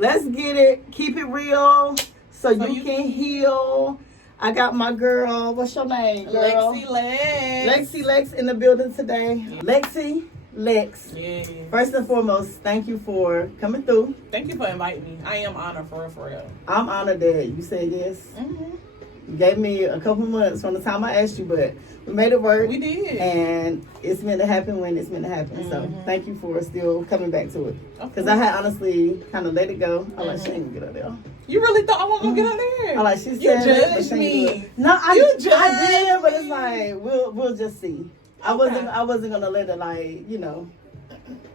Let's get it. Keep it real so you can heal. I got my girl. What's your name, girl? Lexii Lexx. Lexii Lexx in the building today. Yeah. Lexii Lexx. Yeah. First and foremost, thank you for coming through. Thank you for inviting me. I am honored for real. I'm honored that you said yes. Mm-hmm. You gave me a couple months from the time I asked you, but we made it work. We did. And it's meant to happen when it's meant to happen. Mm-hmm. So thank you for still coming back to it. Of Because course. I had honestly kind of let it go. I like, she ain't gonna get up there. You really thought I wasn't gonna get out there? I like, she said You it, but judged she ain't do me. it. No, I You I did, judged but it's me. like we'll just see. I Okay. wasn't gonna let it, like, you know,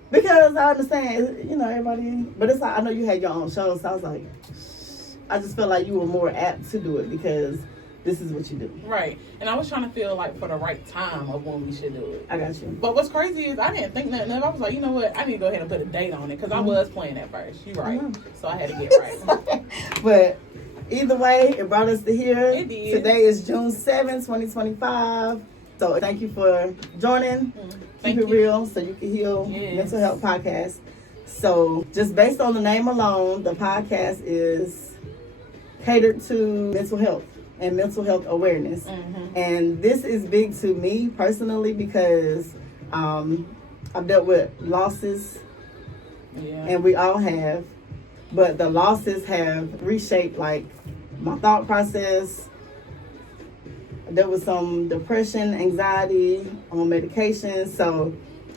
because I understand, you know, everybody. But it's like, I know you had your own show, so I was like, I just felt like you were more apt to do it because this is what you do. Right. And I was trying to feel like for the right time of when we should do it. I got you. But what's crazy is I didn't think nothing of it. I was like, you know what? I need to go ahead and put a date on it because I was playing at first. You're right. So I had to get right. But either way, it brought us to here. It did. Today is June 7th, 2025. So thank you for joining. Thank Keep It you. Real So You Can Heal Yes. Mental Health Podcast. So just based on the name alone, the podcast is catered to mental health and mental health awareness. Mm-hmm. And this is big to me personally because I've dealt with losses, Yeah. and we all have, but the losses have reshaped like my thought process. There was some depression, anxiety on medication. So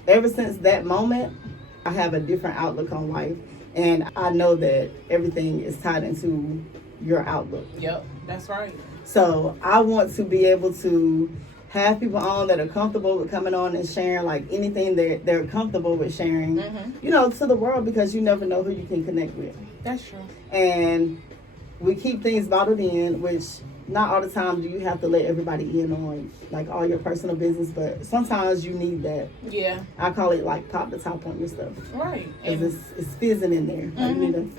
ever since that moment, I have a different outlook on life. And I know that everything is tied into your outlook. Yep. That's right. So I want to be able to have people on that are comfortable with coming on and sharing like anything that they're comfortable with sharing, you know, to the world, because you never know who you can connect with. That's true. And we keep things bottled in, which not all the time do you have to let everybody in on like all your personal business, but sometimes you need that. Yeah. I call it like pop the top on your stuff. Right. Because it's fizzing in there. Like, you need to,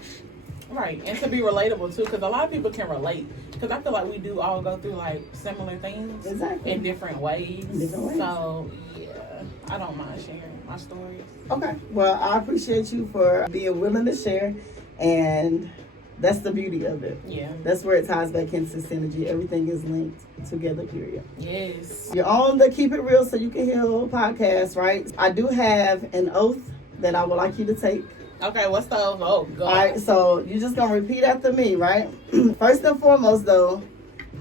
Right, and to be relatable too, because a lot of people can relate. Because I feel like we do all go through like similar things Exactly. in different ways. In different ways. So yeah, I don't mind sharing my stories. Okay. Well, I appreciate you for being willing to share, and that's the beauty of it. Yeah. That's where it ties back into synergy. Everything is linked together, period. Yes. You're on the Keep It Real So You Can Heal podcast, right? I do have an oath that I would like you to take. Okay. What's the oh God? All right, so you're just gonna repeat after me, right? First and foremost, though,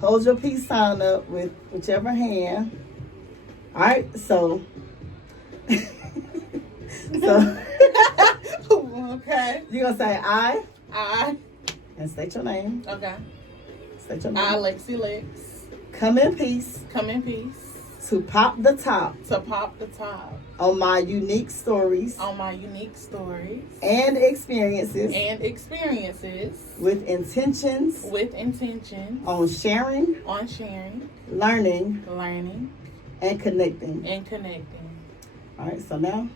hold your peace sign up with whichever hand. All right, so Okay. you're gonna say I I. and state your name. Okay. State your I, name. Lexii Lexx, Come in peace come in peace to pop the top to pop the top on my unique stories on my unique stories and experiences and experiences with intentions with intention on sharing, on sharing, learning, learning, and connecting. and connecting. All right, so now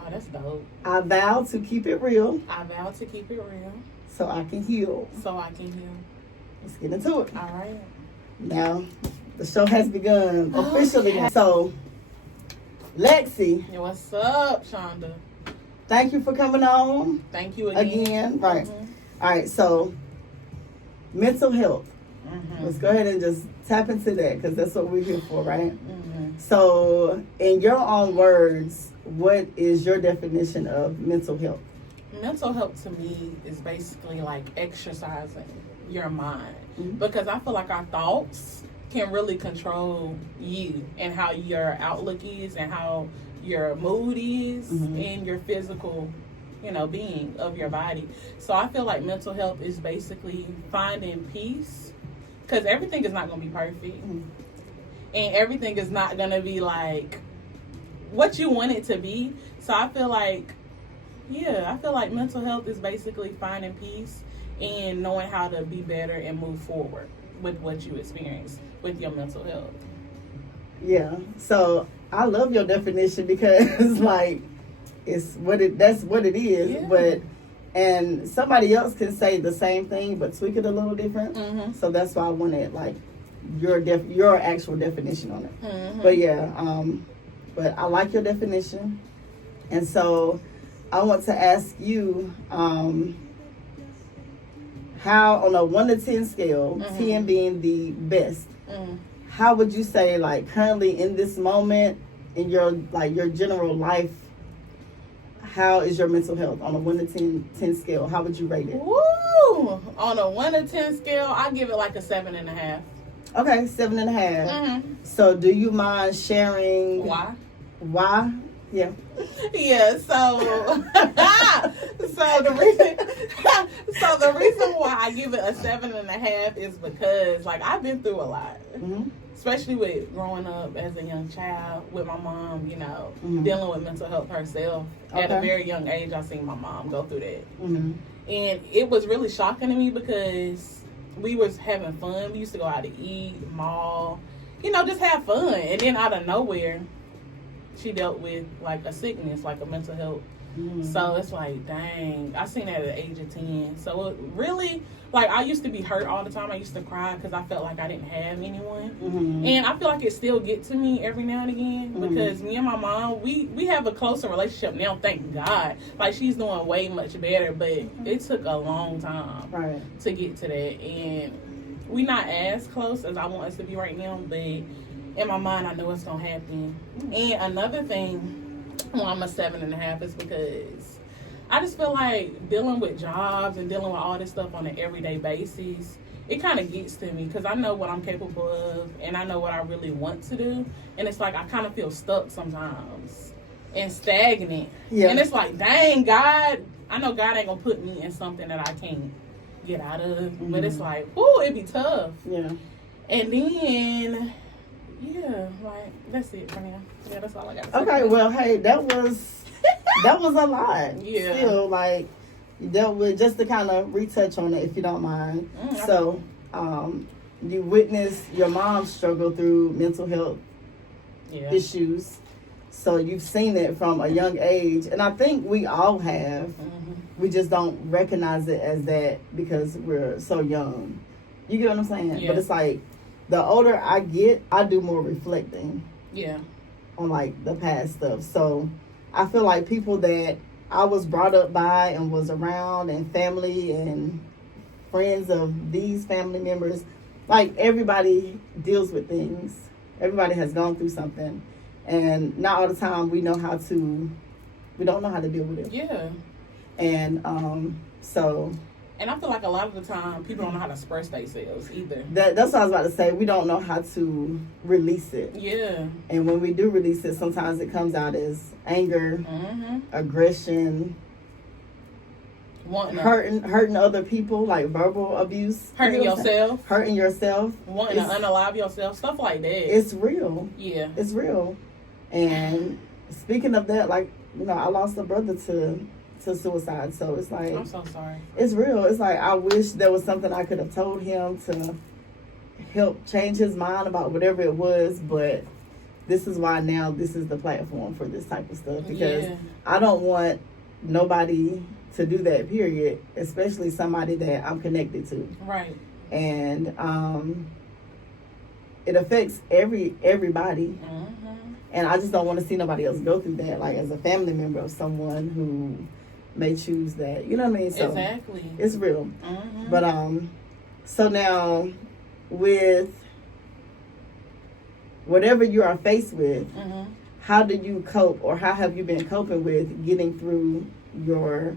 Oh, that's dope. I vow to keep it real I vow to keep it real so I can heal. so I can heal. Let's get into it. All right. Now, the show has begun officially. Okay. So, Lexii, Hey, what's up, Shonda? thank you for coming on Thank you again. again. Right. Mhm. All right, so mental health. Mhm. Let's go ahead and just tap into that because that's what we're here for, right? Mhm. So, in your own words, what is your definition of mental health? Mental health to me is basically like exercising your mind, Mhm. because I feel like our thoughts can really control you and how your outlook is and how your mood is Mhm. and your physical, being of your body. So I feel like mental health is basically finding peace, because everything is not going to be perfect and everything is not going to be like what you want it to be. So I feel like mental health is basically finding peace and knowing how to be better and move forward with what you experience with your mental health. Yeah. So, I love your definition because, like, that's what it is. Yeah. But and somebody else can say the same thing but tweak it a little different. Mm-hmm. So that's why I wanted like your actual definition on it. Mm-hmm. But yeah, but I like your definition. And so I want to ask you, how on a 1 to 10 scale, 10 being the best, how would you say, like, currently in this moment in your general life, how is your mental health on a 1 to 10 scale? How would you rate it? Woo! On a 1 to 10 scale, I give it like a 7.5. Okay, 7.5. So, do you mind sharing why? Yeah. Yeah. So, the reason why I give it a 7.5 is because, like, I've been through a lot. Especially with growing up as a young child with my mom, you know, dealing with mental health herself. At a very young age, I seen my mom go through that. And it was really shocking to me because we was having fun. We used to go out to eat, mall, you know, just have fun. And then out of nowhere, she dealt with, like, a sickness, like a mental health. So it's like, dang, I seen that at the age of 10. So it really, like, I used to be hurt all the time. I used to cry because I felt like I didn't have anyone. And I feel like it still gets to me every now and again because me and my mom, we have a closer relationship now, thank God. Like, she's doing way much better, but it took a long time to get to that. And we not as close as I want us to be right now, but in my mind, I know it's going to happen. And another thing, I'm a 7.5 is because I just feel like dealing with jobs and dealing with all this stuff on an everyday basis, it kind of gets to me because I know what I'm capable of and I know what I really want to do. And it's like I kind of feel stuck sometimes and stagnant. And it's like, dang, God, I know God ain't going to put me in something that I can't get out of. But it's like, whoo, it'd be tough. And then... yeah, like, that's it for now. Yeah, that's all I got to say. Okay, well, hey, that was a lot. Yeah. Still, like, you dealt with, just to kind of retouch on it, if you don't mind. So, you witnessed your mom struggle through mental health issues. So you've seen it from a young age. And I think we all have. We just don't recognize it as that because we're so young. You get what I'm saying? But it's like, the older I get, I do more reflecting. On, like, the past stuff. So I feel like people that I was brought up by and was around, and family and friends of these family members, like, everybody deals with things. Everybody has gone through something. And not all the time we don't know how to deal with it. And so... and I feel like a lot of the time, people don't know how to express themselves either. That's what I was about to say. We don't know how to release it. And when we do release it, sometimes it comes out as anger, aggression, hurting other people, like verbal abuse. Hurting yourself. Wanting to unalive yourself. Stuff like that. It's real. It's real. And speaking of that, like, you know, I lost a brother to suicide, so it's like, I'm so sorry. It's real. It's like, I wish there was something I could have told him to help change his mind about whatever it was, but this is why now this is the platform for this type of stuff, because I don't want nobody to do that, period, especially somebody that I'm connected to. And it affects everybody. And I just don't want to see nobody else go through that, like, as a family member of someone who may choose that. You know what I mean? So it's real. But so now, with whatever you are faced with, how do you cope, or how have you been coping with getting through your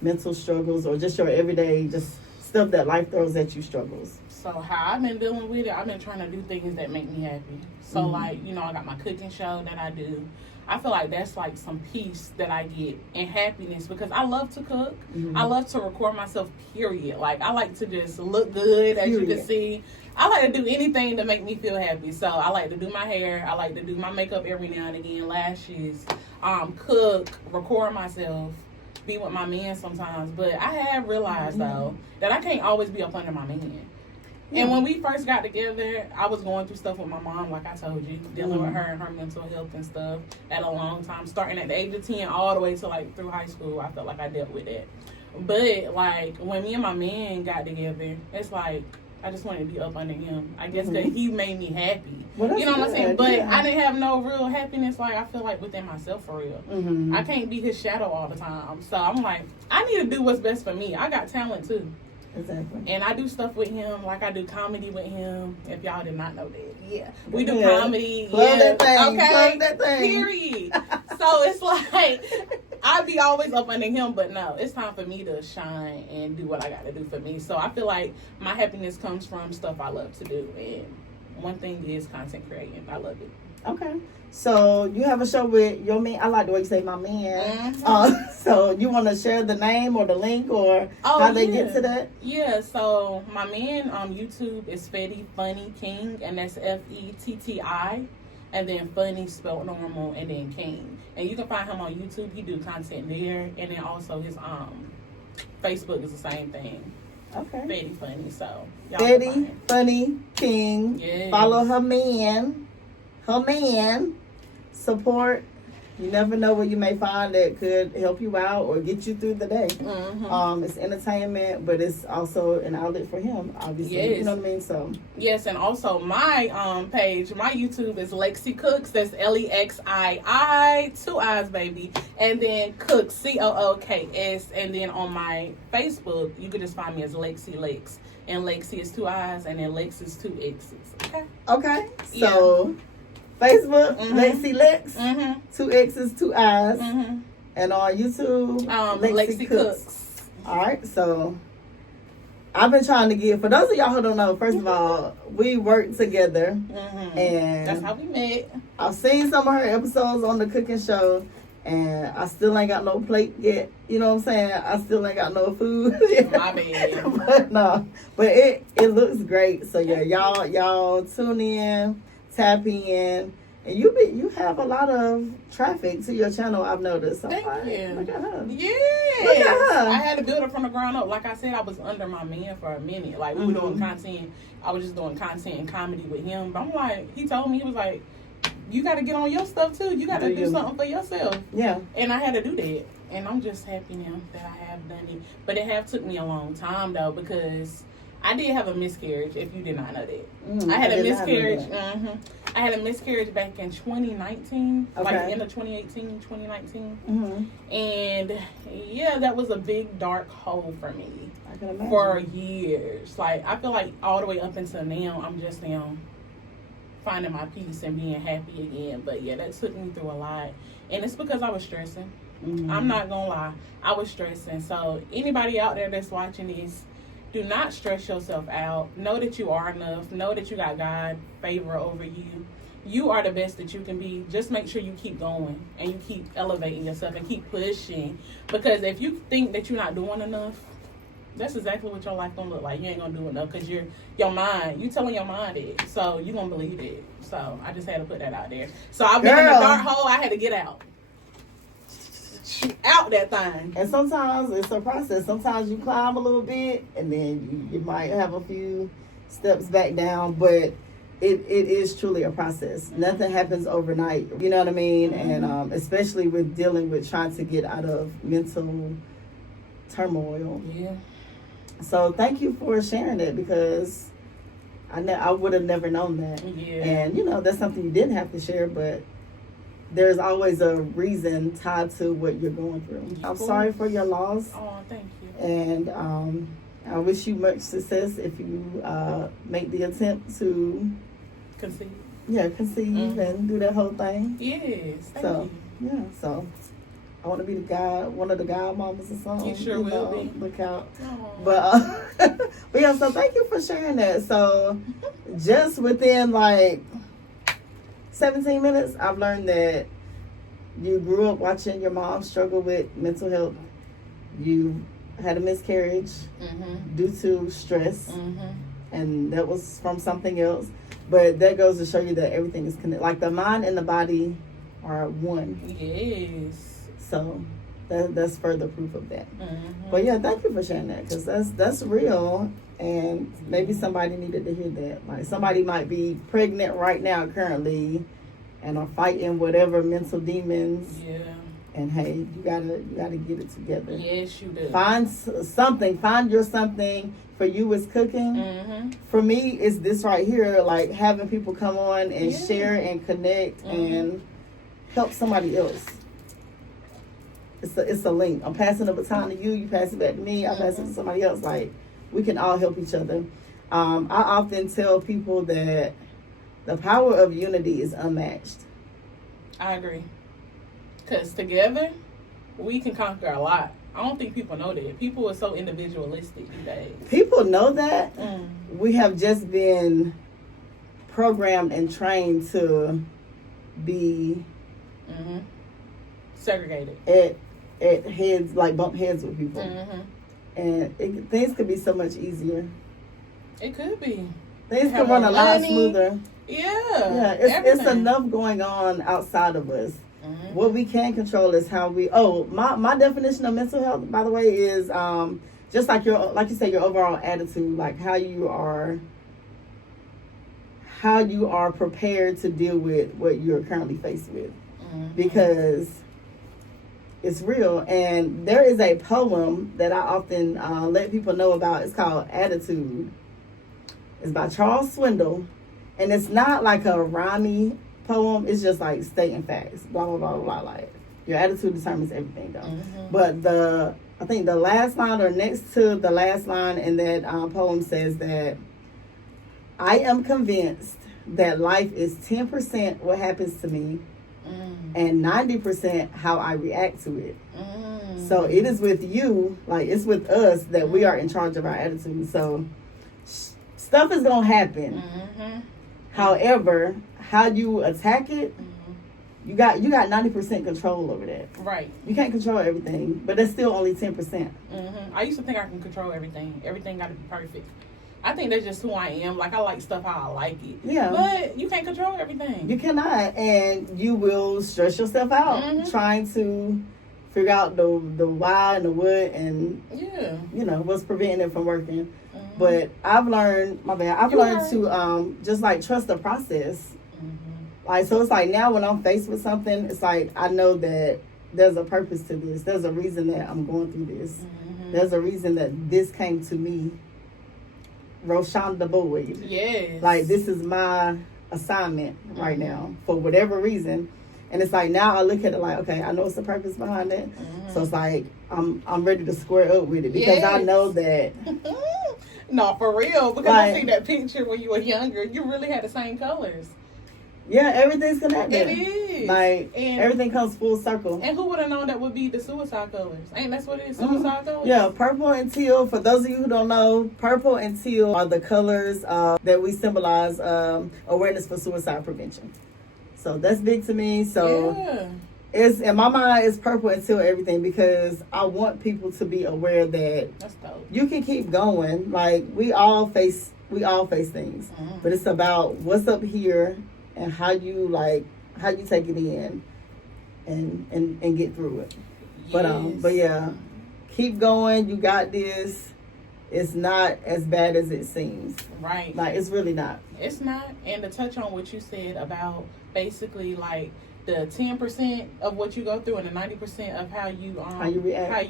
mental struggles, or just your everyday just stuff that life throws at you struggles? So how I've been dealing with it, I've been trying to do things that make me happy. So like, you know, I got my cooking show that I do. I feel like that's like some peace that I get and happiness because I love to cook. I love to record myself, period. Like, I like to just look good, as you can see. I like to do anything to make me feel happy. So I like to do my hair. I like to do my makeup every now and again, lashes, cook, record myself, be with my man sometimes. But I have realized, though, that I can't always be up under my man. And when we first got together, I was going through stuff with my mom, like I told you, dealing with her and her mental health and stuff at a long time, starting at the age of 10 all the way to, like, through high school. I felt like I dealt with that. But, like, when me and my man got together, it's like I just wanted to be up under him. I guess that he made me happy. Well, you know what I'm saying? But yeah. I didn't have no real happiness, like, I feel like, within myself for real. Mm-hmm. I can't be his shadow all the time. So I'm like, I need to do what's best for me. I got talent too. Exactly. And I do stuff with him, like I do comedy with him. If y'all did not know that, yeah, we do comedy. Plug that thing. Okay. Plug that thing. Period. So it's like I be always up under him, but no, it's time for me to shine and do what I got to do for me. So I feel like my happiness comes from stuff I love to do, and one thing is content creating. I love it. Okay. So you have a show with your man. I like the way you say my man. Mm-hmm. So you want to share the name or the link or how they get to that? Yeah. So my man on YouTube is Fetty Funny King, and that's FETTI, and then Funny spelled normal, and then King. And you can find him on YouTube. He do content there, and then also his Facebook is the same thing. Okay. Fetty Funny. So Fetty Funny King. Yes. Follow her man. Her man. Support. You never know what you may find that could help you out or get you through the day. Mm-hmm. It's entertainment, but it's also an outlet for him, obviously. Yes. You know what I mean? So yes, and also my page, my YouTube is Lexii Cooks. That's LEXII, 2 eyes, baby, and then Cooks, COOKS, and then on my Facebook, you can just find me as Lexii Lexx, and Lexii is 2 eyes, and then Lex is 2 X's. Okay. Okay. So. Yeah. Facebook, Lexii Lexx, 2 X's, 2 eyes, and on YouTube, Lexii Cooks. All right, so I've been trying to get, for those of y'all who don't know, first of all, we work together, and that's how we met. I've seen some of her episodes on the cooking show, and I still ain't got no plate yet. You know what I'm saying? I still ain't got no food. My bad. But no, but it looks great. So yeah, y'all tune in. Tap in, and you have a lot of traffic to your channel. I've noticed. Thank you. Look at her. Yes. Look at her. I had to build it from the ground up. Like I said, I was under my man for a minute. Like we were doing content. I was just doing content and comedy with him. But I'm like, he told me, he was like, you got to get on your stuff too. You got to do something for yourself. Yeah. And I had to do that. And I'm just happy now that I have done it. But it have took me a long time though, because I did have a miscarriage, if you did not know that. I had a miscarriage. I had a miscarriage back in 2019, like end of 2018, 2019. And yeah, that was a big dark hole for me. I can imagine. For years. Like, I feel like all the way up until now, I'm just now finding my peace and being happy again. But yeah, that took me through a lot. And it's because I was stressing. I'm not going to lie. I was stressing. So anybody out there that's watching this, do not stress yourself out. Know that you are enough. Know that you got God favor over you. You are the best that you can be. Just make sure you keep going and you keep elevating yourself and keep pushing. Because if you think that you're not doing enough, that's exactly what your life gonna look like. You ain't gonna do enough because you telling your mind it. So you gonna believe it. So I just had to put that out there. So I've been in a dark hole. I had to get out. Out that thing. And sometimes it's a process. Sometimes you climb a little bit and then you might have a few steps back down, but it is truly a process. Nothing happens overnight. You know what I mean? And especially with dealing with trying to get out of mental turmoil. Yeah. So thank you for sharing it, because I would have never known that. Yeah. And that's something you didn't have to share, but there's always a reason tied to what you're going through. I'm sorry for your loss. Oh, thank you. And I wish you much success if you make the attempt to conceive. Yeah, conceive and do that whole thing. Yes. Thank you. Yeah, so I want to be one of the godmamas or something. You sure will be. Look out. Aww. But yeah, so thank you for sharing that. So just within like 17 minutes, I've learned that you grew up watching your mom struggle with mental health. You had a miscarriage due to stress, and that was from something else. But that goes to show you that everything is connected. Like the mind and the body are one. Yes. So that's further proof of that. But yeah, thank you for sharing that, because that's real. And maybe somebody needed to hear that. Like somebody might be pregnant right now currently and are fighting whatever mental demons. Yeah. And hey, you gotta get it together. Yes, you do. Find something. Find your something. For you, it's cooking. Mm-hmm. For me, it's this right here. Like having people come on and Yeah. share and connect and help somebody else. It's a link. I'm passing the baton to you. You pass it back to me. I pass it to somebody else. Like we can all help each other. I often tell people that the power of unity is unmatched. I agree. Because together, we can conquer a lot. I don't think people know that. People are so individualistic these days. People know that. We have just been programmed and trained to be segregated. At heads, like bump heads with people. And things could be so much easier. It could be. Things could run a lot smoother. Yeah. It's enough going on outside of us. What we can control is how we. My definition of mental health, by the way, is just like you said, your overall attitude, like how you are prepared to deal with what you're currently faced with, because it's real. And there is a poem that I often let people know about. It's called Attitude. It's by Charles Swindoll, and it's not like a rhymey poem. It's just like stating facts, blah blah blah blah. Like your attitude determines everything, though. But I think the last line or next to the last line in that poem says that I am convinced that life is 10% what happens to me and 90% how I react to it. So it is with you, like it's with us, that we are in charge of our attitude. So stuff is gonna happen. However, how you attack it, you got 90% control over that. Right. You can't control everything, but that's still only 10%. I used to think I can control everything. Everything got to be perfect. I think that's just who I am. Like, I like stuff how I like it. Yeah. But you can't control everything. You cannot, and you will stress yourself out trying to figure out the why and the what, and what's preventing it from working. But I've learned to just like trust the process. Like, so it's like now when I'm faced with something, it's like I know that there's a purpose to this. There's a reason that I'm going through this. There's a reason that this came to me. Roshonda Boyd. Yes. Like, this is my assignment right now for whatever reason. And it's like now I look at it like, okay, I know it's the purpose behind it. So it's like I'm ready to square up with it because I know that. No, for real. Because I see that picture when you were younger. You really had the same colors. Yeah, everything's connected. It is. Like, and everything comes full circle. And who would have known that would be the suicide colors? Ain't that's what it is? Suicide colors? Yeah, purple and teal. For those of you who don't know, purple and teal are the colors that we symbolize awareness for suicide prevention. So that's big to me. So it's in my mind, it's purple and teal everything because I want people to be aware that that's dope. You can keep going. Like, we all face things, but it's about what's up here and how you take it in and get through it. But yeah, keep going. You got this. It's not as bad as it seems. Right. Like, it's really not. It's not. And to touch on what you said about basically like the 10% of what you go through and the 90% of how you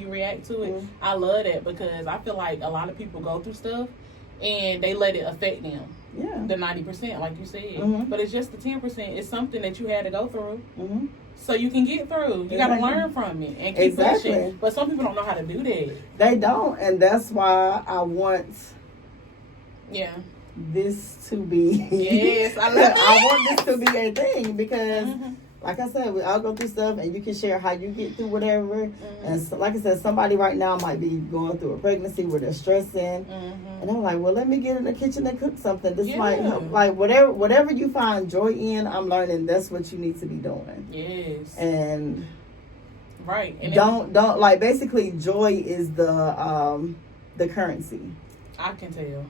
react to it. I love that because I feel like a lot of people go through stuff and they let it affect them. Yeah. The 90%, like you said. But it's just the 10%. It's something that you had to go through. So you can get through. You got to learn from it and keep pushing. But some people don't know how to do that. They don't. And that's why I want this to be. Yes, I love it. I want this to be a thing because, like I said, we all go through stuff and you can share how you get through whatever. And so, like I said, somebody right now might be going through a pregnancy where they're stressing. And I'm like, well, let me get in the kitchen and cook something. This might help. Like, whatever you find joy in, I'm learning that's what you need to be doing. Yes. And right. And don't like, basically joy is the currency. I can tell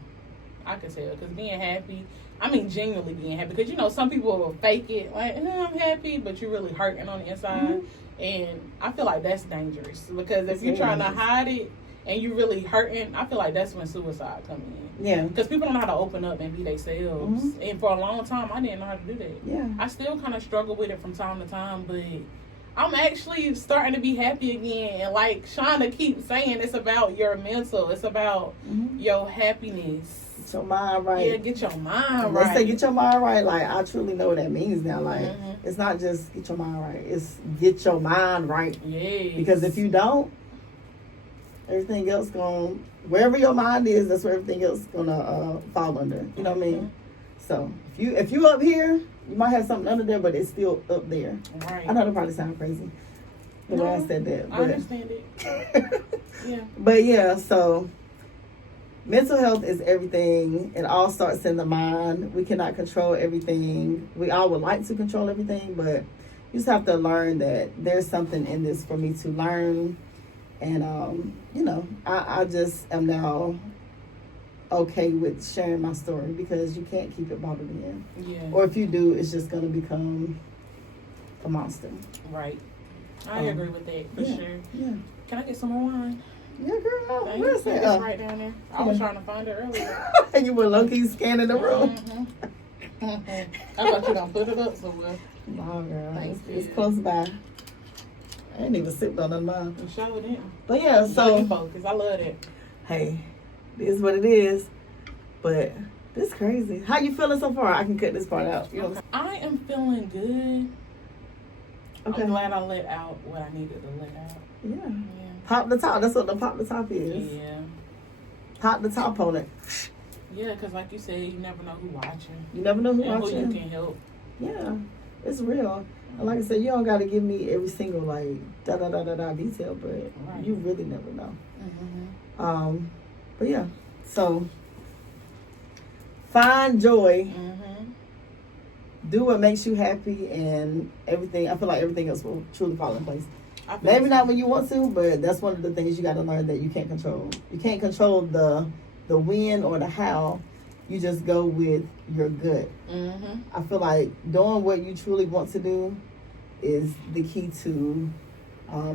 because being happy, I mean genuinely being happy, because some people will fake it like, I'm happy, but you're really hurting on the inside. And I feel like that's dangerous because if you're trying to hide it and you're really hurting, I feel like that's when suicide comes in. Yeah. Because people don't know how to open up and be themselves. And for a long time, I didn't know how to do that. Yeah. I still kind of struggle with it from time to time, but I'm actually starting to be happy again. And like Shonda keeps saying, it's about your mental. It's about your happiness. Get your mind right. Yeah, get your mind They right. say get your mind right. Like, I truly know what that means now. Like, it's not just get your mind right. It's get your mind right. Yes. Because if you don't, everything else wherever your mind is, that's where everything else gonna fall under. You know what I mean? So if you up here, you might have something under there, but it's still up there. Right. I know that probably sounds crazy the way I said that. I understand it. Yeah. But yeah, so mental health is everything. It all starts in the mind. We cannot control everything. We all would like to control everything, but you just have to learn that there's something in this for me to learn. And, you know, I just am now okay with sharing my story because you can't keep it bottled in. Yeah. Or if you do, it's just going to become a monster. Right. I agree with that for sure. Yeah. Can I get some more wine? Yeah, girl. Where's it? It's right down there. I was trying to find it earlier. And you were low-key scanning the room. I thought you gonna put it up somewhere. No, girl. Thanks, It's close by. I ain't even sipped on none of mine. And show it in. But yeah, so focus. I love that. hey, this is what it is. But this crazy. How you feeling so far? I can cut this part out. You know? I am feeling good. Okay. I'm glad I let out what I needed to let out. Yeah. Pop the top. That's what the pop the top is. Yeah. Pop the top on it. Yeah, because like you said, you never know who's watching. You never know who's and watching. who you can help. Yeah. It's real. And like I said, you don't got to give me every single, like, da-da-da-da-da detail, but you really never know. But yeah. So, find joy. Do what makes you happy, and everything. I feel like everything else will truly fall in place. Maybe not when you want to, but that's one of the things you got to learn that you can't control. You can't control the when or the how. You just go with your gut. I feel like doing what you truly want to do is the key to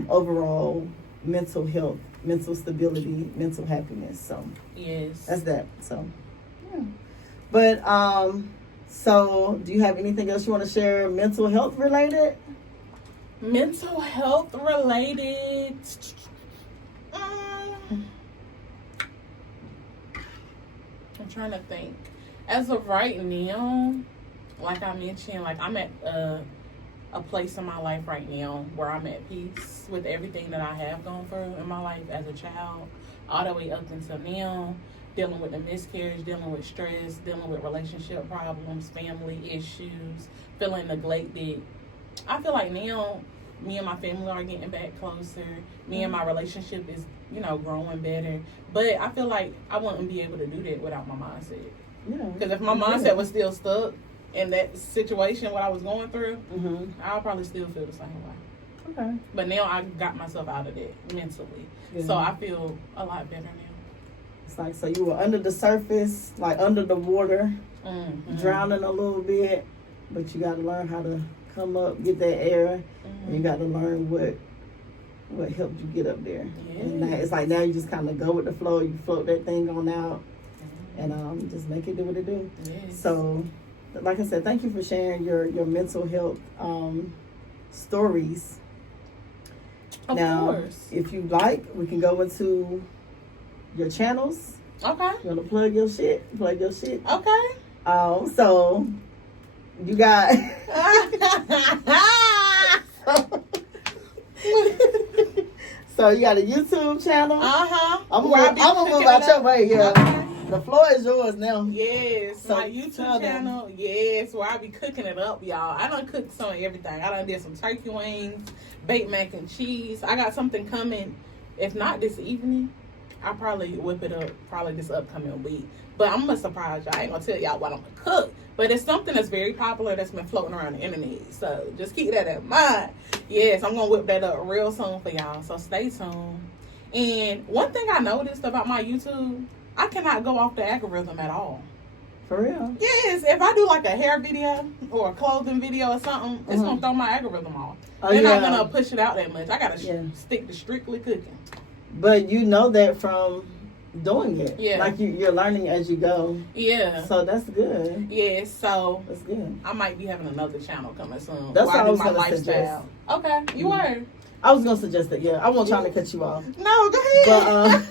overall mental health, mental stability, mental happiness. So yes, that's that. So yeah. But so do you have anything else you want to share mental health related? Mental health related. I'm trying to think. As of right now, like I mentioned, like I'm at a place in my life right now where I'm at peace with everything that I have gone through in my life as a child, all the way up until now, dealing with the miscarriage, dealing with stress, dealing with relationship problems, family issues, feeling neglected. I feel like now me and my family are getting back closer. Me and my relationship is, growing better. But I feel like I wouldn't be able to do that without my mindset. Yeah. Because if my mindset was still stuck in that situation, what I was going through, I'll probably still feel the same way. Okay. But now I got myself out of that mentally. Yeah. So I feel a lot better now. It's like, so you were under the surface, like under the water, drowning a little bit, but you got to learn how to come up, get that air, and you got to learn what helped you get up there. Yes. And it's like now you just kind of go with the flow, you float that thing on out, and just make it do what it do. Yes. So, like I said, thank you for sharing your mental health stories. Of course. If you like, we can go into your channels. Okay. You want to plug your shit? Okay. So you got so you got a YouTube channel. I'm gonna move out your way. Yeah. Okay. The floor is yours now. Yes, so my YouTube channel. Yes, where I be cooking it up, y'all. I done cooked some of everything. I done did some turkey wings, baked mac and cheese. I got something coming. If not this evening, I'll probably whip it up probably this upcoming week. But I'm gonna surprise y'all. I ain't gonna tell y'all what I'm gonna cook. But it's something that's very popular that's been floating around the internet. So just keep that in mind. Yes, I'm gonna whip that up real soon for y'all. So stay tuned. And one thing I noticed about my YouTube, I cannot go off the algorithm at all. For real? Yes. If I do like a hair video or a clothing video or something, it's gonna throw my algorithm off. They're not gonna push it out that much. I gotta stick to strictly cooking. But you know that from doing it. Yeah. Like you're learning as you go. Yeah. So that's good. Yeah, so That's good. I might be having another channel coming soon. That's where what I was do my going to suggest. lifestyle. Okay, you were. I was going to suggest that, yeah. I wasn't trying to cut you off. No, go ahead.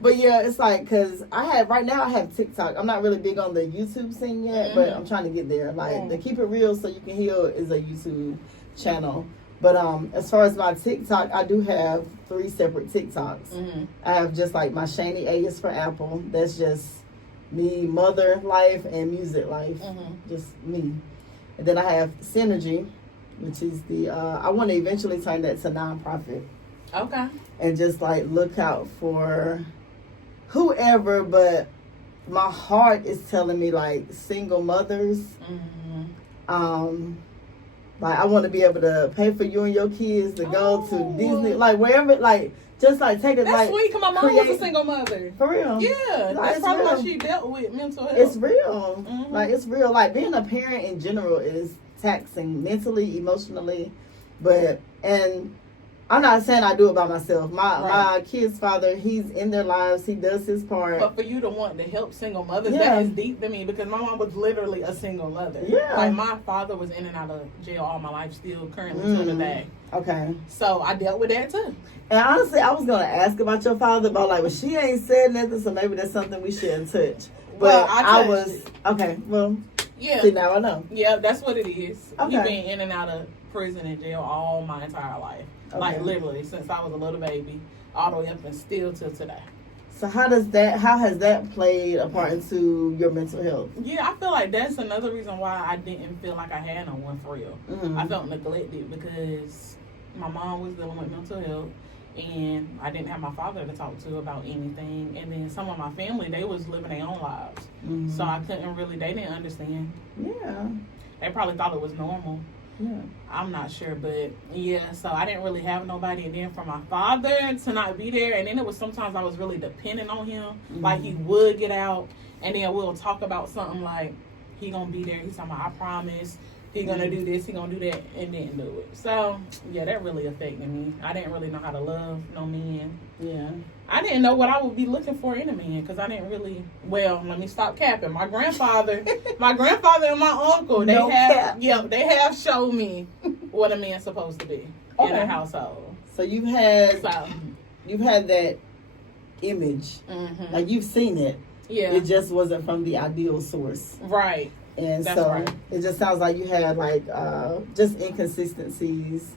But yeah, it's like, because right now I have TikTok. I'm not really big on the YouTube scene yet, but I'm trying to get there. Like, the Keep It Real So You Can Heal is a YouTube channel. But as far as my TikTok, I do have 3 separate TikToks. I have just like my Shani A is for Apple. That's just me, mother life, and music life. Just me. And then I have Synergy, which is the, I want to eventually turn that to nonprofit. Okay. And just like look out for whoever, but my heart is telling me like single mothers. Like I want to be able to pay for you and your kids to go to Disney, like wherever, like just like take it. That's like sweet. Cause my mom was a single mother. For real. Yeah, like, that's probably real. why she dealt with mental health. It's real. Like it's real. Like being a parent in general is taxing mentally, emotionally, and I'm not saying I do it by myself. My kid's father, he's in their lives. He does his part. But for you to want to help single mothers, that is deep to me because my mom was literally a single mother. Yeah. Like my father was in and out of jail all my life, still currently to today. Okay. So I dealt with that too. And honestly, I was gonna ask about your father, but like, well, she ain't said nothing, so maybe that's something we shouldn't touch. But well, I was okay. Well, yeah. See, now I know. Yeah, that's what it is. Okay. We've been in and out of prison and jail all my entire life. Okay. Like literally since I was a little baby, all the way up and still till today. So how has that played a part into your mental health? Yeah, I feel like that's another reason why I didn't feel like I had no one for real. I felt neglected because my mom was dealing with mental health and I didn't have my father to talk to about anything. And then some of my family, they was living their own lives. So I couldn't really, they didn't understand. Yeah. They probably thought it was normal. Yeah. I'm not sure, but yeah, so I didn't really have nobody. And then for my father to not be there, and then it was sometimes I was really dependent on him. Like he would get out, and then we'll talk about something like he gonna be there. He's talking about I promise. He gonna do this. He gonna do that, and didn't do it. So yeah, that really affected me. I didn't really know how to love no men. Yeah. I didn't know what I would be looking for in a man because I didn't really. Well, let me stop capping. My grandfather and my uncle, they have showed me what a man's supposed to be in a household. So you've had that image, like you've seen it. Yeah, it just wasn't from the ideal source, right? And that's so right. It just sounds like you had like just inconsistencies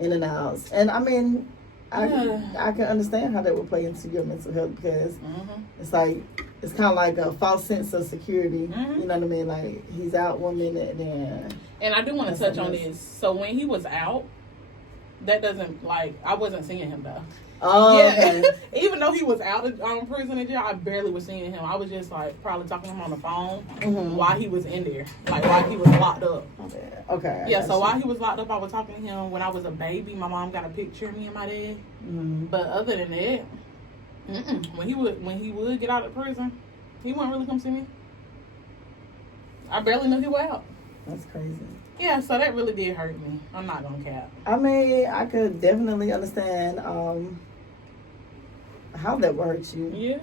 in and outs. And I mean, I can understand how that would play into your mental health because it's like it's kind of like a false sense of security. You know what I mean? Like he's out one minute, and I do want to touch on this. So when he was out, that doesn't like I wasn't seeing him though. Oh, yeah. Okay. Even though he was out of prison and jail, I barely was seeing him. I was just like probably talking to him on the phone while he was in there, like while he was locked up. Okay. Yeah. So while he was locked up, I was talking to him. When I was a baby, my mom got a picture of me and my dad. But other than that, when he would get out of prison, he wouldn't really come see me. I barely knew he was out. That's crazy. Yeah, so that really did hurt me. I'm not gonna cap. I mean, I could definitely understand how that would hurt you. Yeah.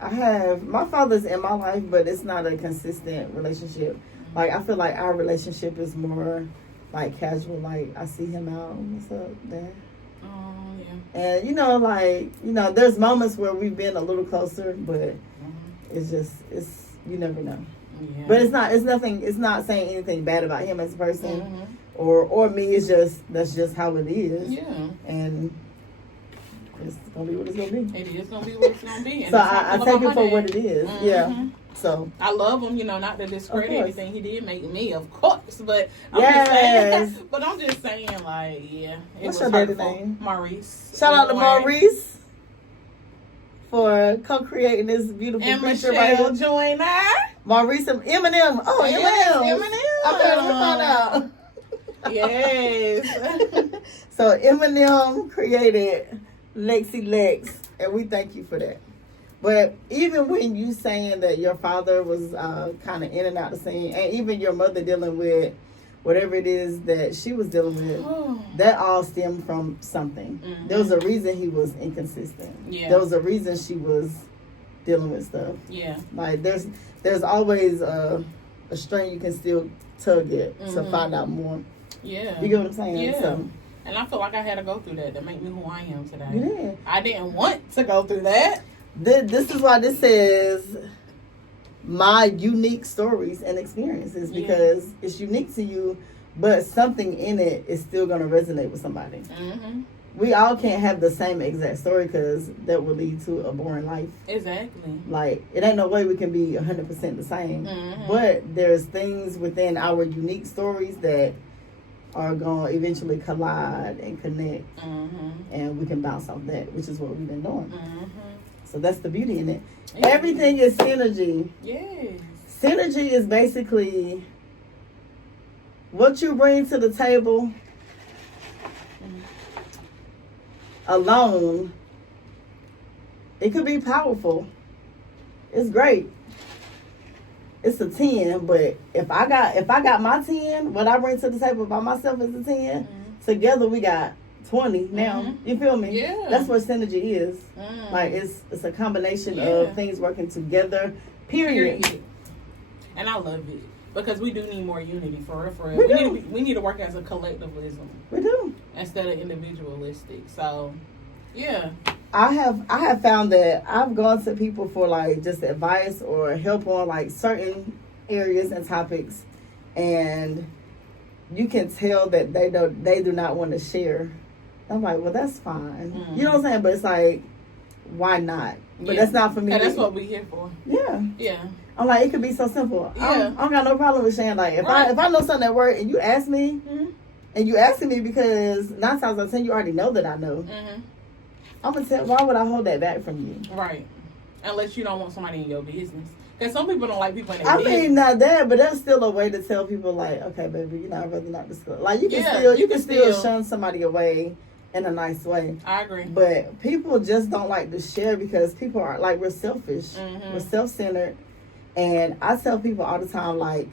I have my father's in my life, but it's not a consistent relationship. Like I feel like our relationship is more like casual. Like I see him out. What's up, Dad? Oh yeah. And there's moments where we've been a little closer, but it's you never know. Yeah. But it's not saying anything bad about him as a person or me. That's just how it is. Yeah. And it's gonna be what it's gonna be. It is gonna be what it's gonna be. And so I take it for what it is. Yeah. So I love him, not to discredit anything he did make me, of course. But I'm just saying, like, yeah. What's your dad's name? Maurice. Shout out to Maurice for co-creating this beautiful picture right here. Joyner. Maurice and Eminem. Oh, Eminem. Okay, let me find out. Yes. So Eminem created Lexii Lexx, and we thank you for that. But even when you saying that your father was kind of in and out the scene, and even your mother dealing with whatever it is that she was dealing with, that all stemmed from something. Mm-hmm. There was a reason he was inconsistent. Yeah. There was a reason she was dealing with stuff. Yeah. Like there's always a string you can still tug at to find out more. Yeah. You get what I'm saying? Yeah. So, and I feel like I had to go through that to make me who I am today. yeah. I didn't want to go through that. This is why this says my unique stories and experiences, because it's unique to you, but something in it is still going to resonate with somebody. Mm-hmm. We all can't have the same exact story, because that will lead to a boring life. Exactly. Like, it ain't no way we can be 100% the same. Mm-hmm. But there's things within our unique stories that are going to eventually collide and connect. Mm-hmm. And we can bounce off that, which is what we've been doing. Mm-hmm. So that's the beauty in it. Yeah. Everything is synergy. Yes. Synergy is basically what you bring to the table alone. It could be powerful. It's great. It's a 10, but if I got my 10, what I bring to the table by myself is a 10. Together we got 20 now. You feel me? Yeah. That's what synergy is. Like it's a combination of things working together. Period. And I love it, because we do need more unity, for real, for real. We need to work as a collectivism. We do. Instead of individualistic. So, yeah. I have found that I've gone to people for like just advice or help on like certain areas and topics, and you can tell that they do not want to share. I'm like, well, that's fine. You know what I'm saying? But it's like, why not? But that's not for me. And that's what we're here for. Yeah. Yeah. I'm like, it could be so simple. Yeah. I don't got no problem with sharing. Like, if I know something at work and you ask me, and you asking me because 9 times out of 10 you already know that I know. I'm gonna tell. Why would I hold that back from you? Right. Unless you don't want somebody in your business. Because some people don't like people in their business. I mean, not that, but there's still a way to tell people, like, okay, baby, you know, I'd rather not discuss. Like, you can still shun somebody away in a nice way. I agree. But people just don't like to share, because people are, like, we're selfish. We're self-centered. And I tell people all the time, like,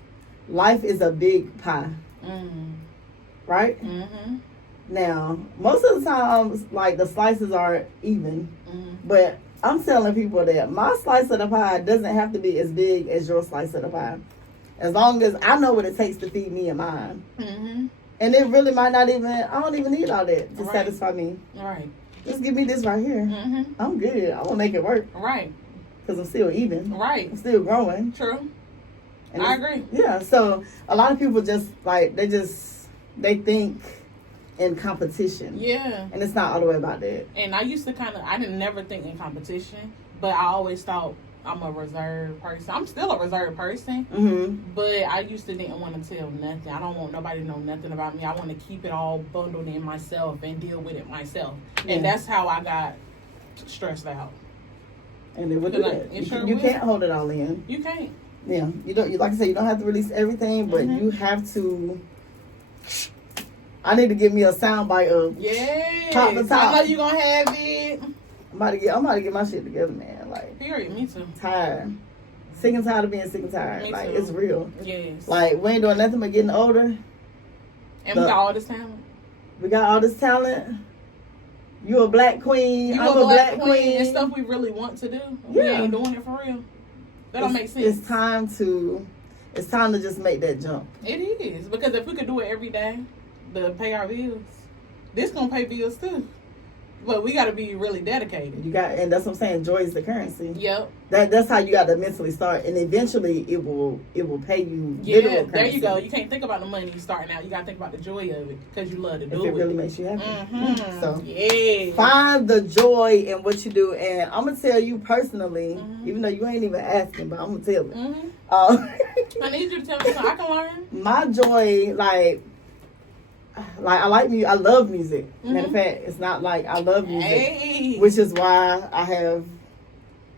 life is a big pie. Right? Now, most of the times, like, the slices are even. But I'm telling people that my slice of the pie doesn't have to be as big as your slice of the pie. As long as I know what it takes to feed me and mine. And it really might not even, I don't even need all that to satisfy me. Right. Just give me this right here. I'm good. I won't make it work. Right. Because I'm still even. Right. I'm still growing. True. And I agree. Yeah. So a lot of people just, like, they think in competition. Yeah. And it's not all the way about that. And I used to I didn't never think in competition, but I always thought I'm a reserved person. I'm still a reserved person, but I used to didn't want to tell nothing. I don't want nobody to know nothing about me. I want to keep it all bundled in myself and deal with it myself. And that's how I got stressed out. And it would do that. You can't hold it all in. You can't. Yeah. You don't. Like I said, you don't have to release everything, but you have to. I need to give me a soundbite of top to top. I know you're gonna have it. I'm about to get my shit together, man. Like, period. Me too. Tired. Sick and tired of being sick and tired. Me like, too. it's real. Yes. Like, we ain't doing nothing but getting older. And we got all this talent. We got all this talent. You a black queen. I'm a black queen. And stuff we really want to do. We ain't doing it for real. That don't make sense. It's time to just make that jump. It is. Because if we could do it every day to pay our bills, this gonna pay bills too. But we gotta be really dedicated. And that's what I'm saying. Joy is the currency. Yep. That's how you got to mentally start, and eventually it will pay you. Yeah, literal currency. There you go. You can't think about the money starting out. You gotta think about the joy of it, because you love to do it. If it really makes you happy. So find the joy in what you do, and I'm gonna tell you personally, even though you ain't even asking, but I'm gonna tell you. I need you to tell me so I can learn. My joy, like I like music. I love music. Matter of fact, it's not like I love music, which is why I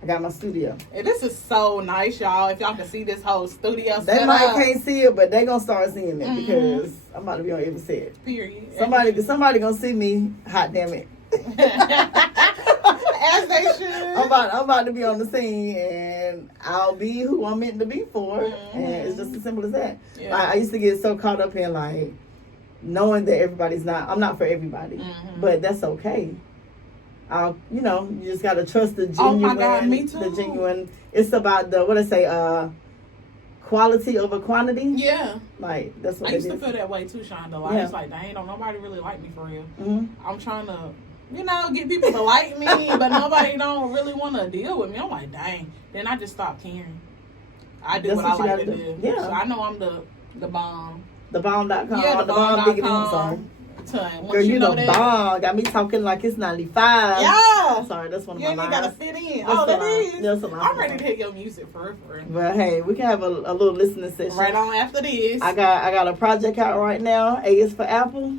got my studio. And this is so nice, y'all. If y'all can see this whole studio, they can't see it, but they gonna start seeing it because I'm about to be on every set. Period. Somebody gonna see me. Hot damn it. As they should. I'm about to be on the scene, and I'll be who I'm meant to be for. And it's just as simple as that. Yeah. Like, I used to get so caught up in like knowing that I'm not for everybody, but that's okay. You just gotta trust the genuine. Oh my God, me too. The genuine. It's about the quality over quantity. Yeah. Like, that's what I used it to is. feel that way too, Shonda. Like, it's like, dang, don't nobody really like me for real. I'm trying to, get people to like me, but nobody don't really want to deal with me. I'm like, dang. Then I just stopped caring. I do That's what I what you like to gotta do. Yeah. So I know I'm the bomb. TheBomb.com. Yeah, the bomb bigger than TheBomb.com. song. Once Girl, you know that, bomb. Got me talking like it's 95. Yeah. Sorry, that's one of You my ain't lines. gotta fit in. That's That a line. is. That's a line. I'm ready to hit your music for real. But hey, we can have a little listening session. Right on after this. I got a project out right now. A is for Apple.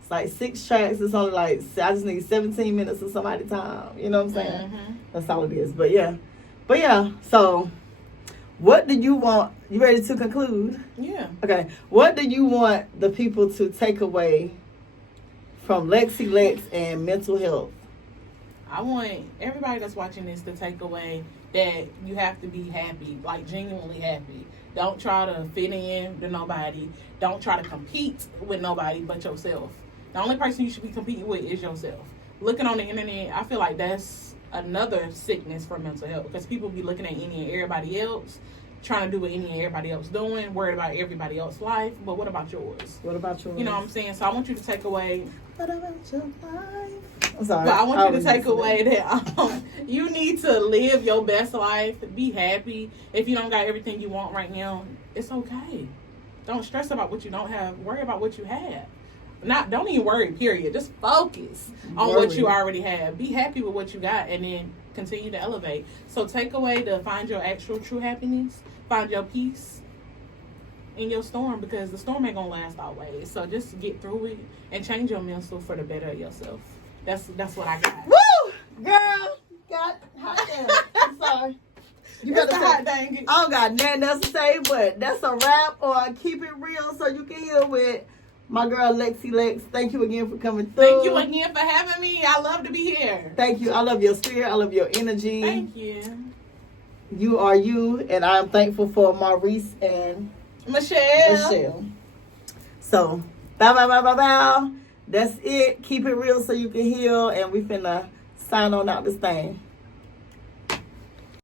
It's like 6 tracks. It's only like, I just need 17 minutes of somebody's time. You know what I'm saying? That's all it is. But yeah. So, what do you want? You ready to conclude? Yeah. Okay. What do you want the people to take away from Lexii Lexx and mental health? I want everybody that's watching this to take away that you have to be happy, like genuinely happy. Don't try to fit in to nobody. Don't try to compete with nobody but yourself. The only person you should be competing with is yourself. Looking on the internet, I feel like that's another sickness for mental health, because people be looking at any and everybody else, trying to do what any and everybody else doing, worried about everybody else's life. But what about yours? What about yours? You know what I'm saying? So I want you to take away. What about your life? I'm sorry. But I want you to take away that you need to live your best life. Be happy. If you don't got everything you want right now, it's okay. Don't stress about what you don't have. Worry about what you have. Don't even worry, period. Just focus on what you already have. Be happy with what you got, and then continue to elevate. So take away to find your actual true happiness. Find your peace in your storm, because the storm ain't gonna last always. So just get through it and change your mental for the better of yourself. That's what I got. Woo! Girl, got hot damn. I'm sorry. You It's better the say, hot dang. I don't got nothing else to say, but that's a wrap, or keep it real so you can hear with my girl Lexii Lexx. Thank you again for coming through. Thank you again for having me. I love to be here. Thank you. I love your spirit. I love your energy. Thank you. You are you, and I am thankful for Maurice and Michelle. So, bow. That's it. Keep it real so you can heal, and we finna sign on out this thing.